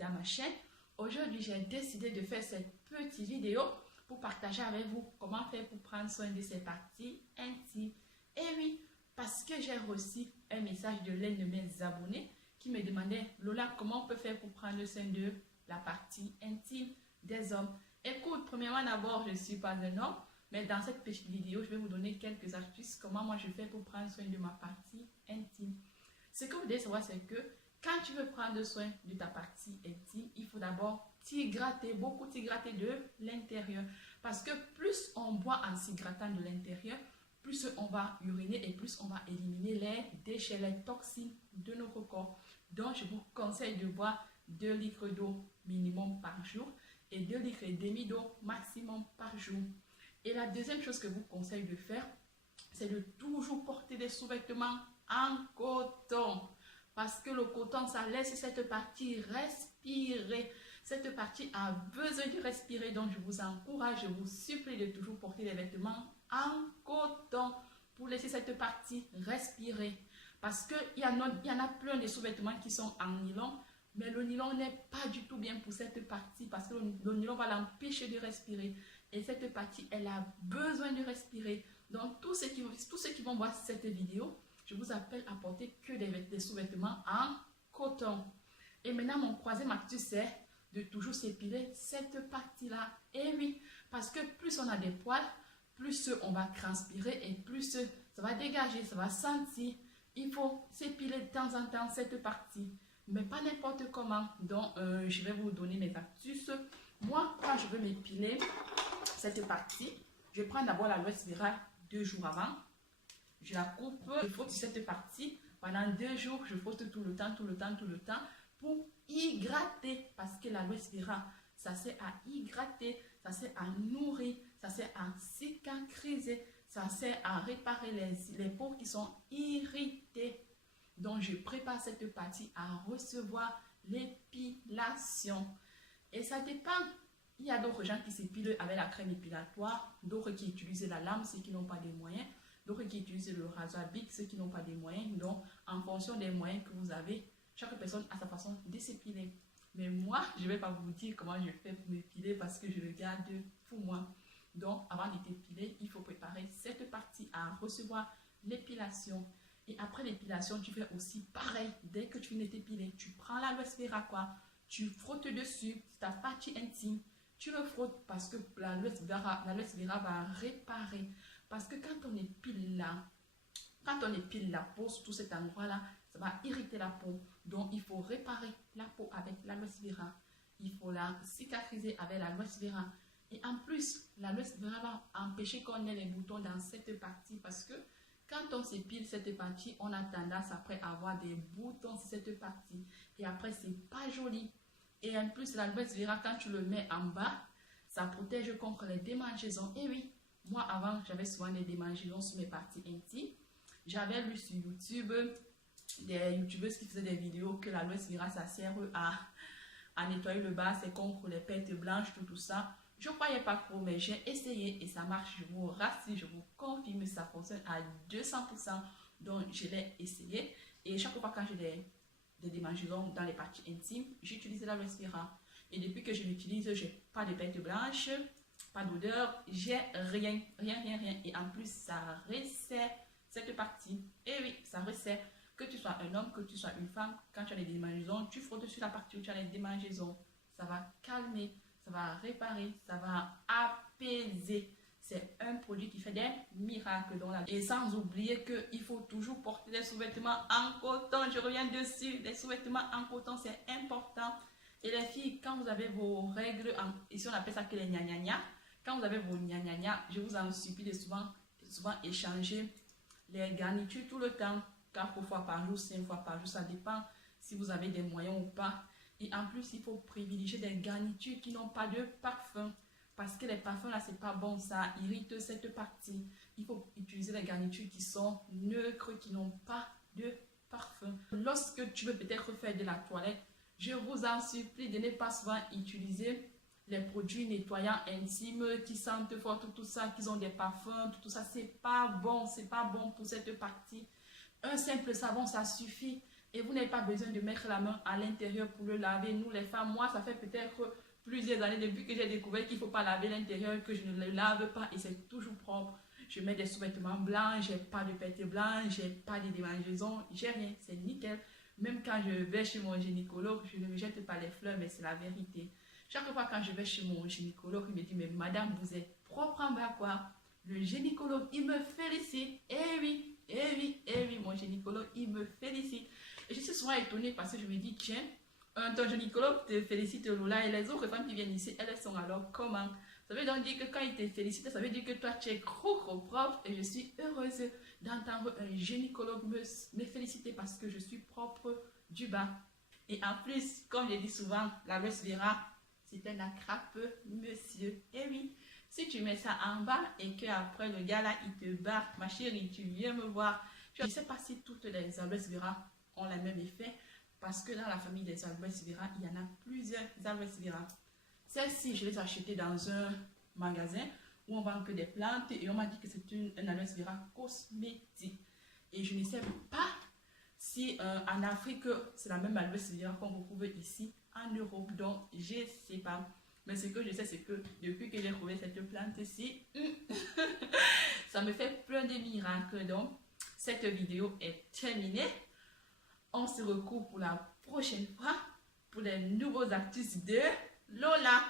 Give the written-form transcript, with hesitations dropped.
dans ma chaîne. Aujourd'hui, j'ai décidé de faire cette petite vidéo pour partager avec vous comment faire pour prendre soin de ces parties intimes. Et oui, parce que j'ai reçu un message de l'un de mes abonnés qui me demandait: Lola, comment on peut faire pour prendre soin de la partie intime des hommes? Écoute, premièrement d'abord, je ne suis pas un homme, mais dans cette petite vidéo, je vais vous donner quelques astuces comment moi je fais pour prendre soin de ma partie intime. Ce que vous devez savoir, c'est que quand tu veux prendre soin de ta partie intime, il faut d'abord t'y gratter, beaucoup t'y gratter de l'intérieur. Parce que plus on boit en s'y grattant de l'intérieur, plus on va uriner et plus on va éliminer les déchets, les toxines de notre corps. Donc, je vous conseille de boire 2 litres d'eau minimum par jour et 2,5 litres d'eau maximum par jour. Et la deuxième chose que je vous conseille de faire, c'est de toujours porter des sous-vêtements en coton. Parce que le coton, ça laisse cette partie respirer. Cette partie a besoin de respirer. Donc, je vous encourage, je vous supplie de toujours porter des vêtements en coton pour laisser cette partie respirer. Parce qu'il y en a plein de sous-vêtements qui sont en nylon. Mais le nylon n'est pas du tout bien pour cette partie parce que le nylon va l'empêcher de respirer. Et cette partie, elle a besoin de respirer. Donc, tous ceux qui vont voir cette vidéo, je vous appelle à porter que des sous-vêtements en coton. Et maintenant, mon troisième astuce, c'est de toujours s'épiler cette partie-là. Et oui, parce que plus on a des poils, plus on va transpirer et plus ça va dégager, ça va sentir. Il faut s'épiler de temps en temps cette partie, mais pas n'importe comment. Donc, je vais vous donner mes astuces. Moi, quand je veux m'épiler cette partie, je prends d'abord la Aloe Vera 2 jours avant. Je la coupe, je frotte cette partie. Pendant 2 jours, je frotte tout le temps pour hydrater. Parce que la Aloe Vera, ça sert à hydrater, ça sert à nourrir, ça sert à cicatriser, ça sert à réparer les peaux qui sont irritées. Donc, je prépare cette partie à recevoir l'épilation. Et ça dépend. Il y a d'autres gens qui s'épilent avec la crème épilatoire, d'autres qui utilisent la lame, ceux qui n'ont pas des moyens, d'autres qui utilisent le rasoir Bic, ceux qui n'ont pas des moyens. Donc, en fonction des moyens que vous avez, chaque personne a sa façon de s'épiler. Mais moi, je ne vais pas vous dire comment je fais pour m'épiler parce que je le garde pour moi. Donc, avant de t'épiler, il faut préparer cette partie à recevoir l'épilation. Et après l'épilation, tu fais aussi pareil. Dès que tu finis de t'épiler, tu prends l'aloe vera, tu frottes dessus, ta partie intime. Tu le frottes parce que l'aloe vera va réparer. Parce que quand on épile la peau, surtout cet endroit-là, ça va irriter la peau. Donc, il faut réparer la peau avec l'aloe vera. Il faut la cicatriser avec l'aloe vera. Et en plus, l'aloe vera va empêcher qu'on ait les boutons dans cette partie parce que quand on s'épile cette partie, on a tendance après à avoir des boutons sur cette partie. Et après, c'est pas joli. Et en plus, l'aloe vera, quand tu le mets en bas, ça protège contre les démangeaisons. Et oui, moi avant, j'avais souvent des démangeaisons sur mes parties intimes. J'avais lu sur YouTube des youtubeuses qui faisaient des vidéos que l'aloe vera, ça sert à nettoyer le bas, c'est contre les pertes blanches, tout ça. Je ne croyais pas trop, mais j'ai essayé et ça marche. Je vous rassure, je vous confirme, ça fonctionne à 200%. Donc, je l'ai essayé. Et chaque fois quand j'ai des démangeaisons dans les parties intimes, j'utilise l'aloe vera. Et depuis que je l'utilise, je n'ai pas de pertes blanches, pas d'odeur, j'ai rien. Et en plus, ça resserre cette partie. Et oui, ça resserre. Que tu sois un homme, que tu sois une femme, quand tu as des démangeaisons, tu frottes sur la partie où tu as les démangeaisons. Ça va calmer. Ça va réparer, ça va apaiser. C'est un produit qui fait des miracles dans la vie. Et sans oublier qu'il faut toujours porter des sous-vêtements en coton. Je reviens dessus. Les sous-vêtements en coton, c'est important. Et les filles, quand vous avez vos règles, ici on appelle ça que les gna-gna-gna. Quand vous avez vos gna-gna-gna, je vous en supplie de souvent échanger les garnitures tout le temps. 4 fois par jour, 5 fois par jour, ça dépend si vous avez des moyens ou pas. Et en plus, il faut privilégier des garnitures qui n'ont pas de parfum. Parce que les parfums, là, c'est pas bon. Ça irrite cette partie. Il faut utiliser des garnitures qui sont neutres, qui n'ont pas de parfum. Lorsque tu veux peut-être faire de la toilette, je vous en supplie de ne pas souvent utiliser les produits nettoyants intimes qui sentent fort, tout ça, qui ont des parfums, tout ça. C'est pas bon pour cette partie. Un simple savon, ça suffit. Et vous n'avez pas besoin de mettre la main à l'intérieur pour le laver. Nous les femmes, moi ça fait peut-être plusieurs années depuis que j'ai découvert qu'il ne faut pas laver l'intérieur, que je ne le lave pas et c'est toujours propre. Je mets des sous-vêtements blancs, j'ai pas de pète blanc, j'ai pas de démangeaisons, j'ai rien, c'est nickel. Même quand je vais chez mon gynécologue, je ne me jette pas les fleurs, mais c'est la vérité. Chaque fois quand je vais chez mon gynécologue, il me dit, mais madame, vous êtes propre en bas quoi. Le gynécologue, il me félicite. Eh oui, eh oui, eh oui, mon gynécologue, il me félicite. Et je suis souvent étonnée parce que je me dis, tiens, ton gynécologue te félicite Lola et les autres femmes qui viennent ici, elles sont alors comment? Ça veut donc dire que quand il te félicite, ça veut dire que toi tu es gros propre et je suis heureuse d'entendre un gynécologue me féliciter parce que je suis propre du bas. Et en plus, comme je dis souvent, la Aloe Vera, c'est un attrape monsieur. Et oui, si tu mets ça en bas et qu'après le gars là il te bat, ma chérie, tu viens me voir. Je ne sais pas si toutes les Aloe Vera ont le même effet. Parce que dans la famille des aloe vera, il y en a plusieurs aloe vera. Celle-ci, je l'ai achetée dans un magasin où on vend que des plantes et on m'a dit que c'est un aloe vera cosmétique. Et je ne sais pas si en Afrique, c'est la même aloe vera qu'on retrouve ici en Europe. Donc, je ne sais pas. Mais ce que je sais, c'est que depuis que j'ai trouvé cette plante-ci, ça me fait plein de miracles. Donc, cette vidéo est terminée. On se retrouve pour la prochaine fois pour les nouveaux actus de Lola.